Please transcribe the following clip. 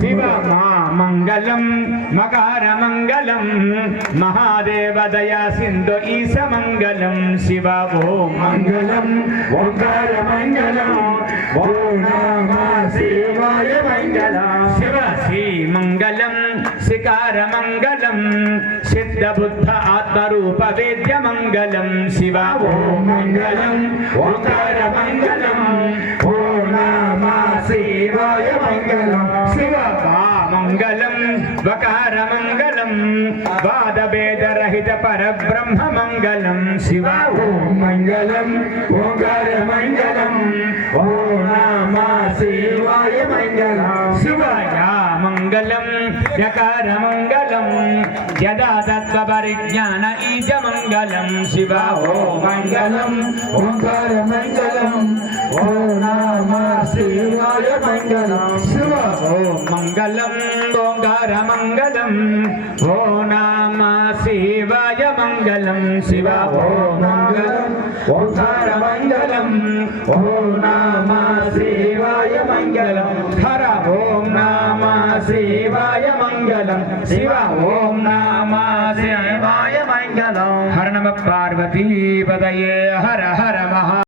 शिव मंगलम मकार मंगलम महादेव दया सिंधु ईश मंगलम शिव ओम मंगलम ओंकार मंगलम ओम नमः शिवाय मंगलम शिव श्री मंगलम शिकार मंगलम सिद्ध बुद्ध आत्मरूप वेद्य मंगलम शिव ओम मंगलम ओंकार मंगलम ओम नमः शिवाय मंगलम शिव मंगलम वकार मंगलम वाद वेद रहित पर ब्रह्म मंगलम शिव ओम मंगलम ओंकार मंगलम ओम नमः शिवाय मंगलम शिवाया मंगलम यकार मंगलम यदा तत्व परिज्ञान ईज मंगलम शिव ओम मंगलम ओंकार मंगलम ओम नमः शिवाय मंगलम शिव ओम मंगलम ओंकार मंगलम ओम नमः शिवाय मंगलम शिव ओम मंगलम ओंकार मंगलम ओम नमः शिवाय मंगलम हर ओम नमः शिवाय मंगलम शिव ओम नमः शिवाय मंगलम हर नमः पार्वती पदये हर हर महा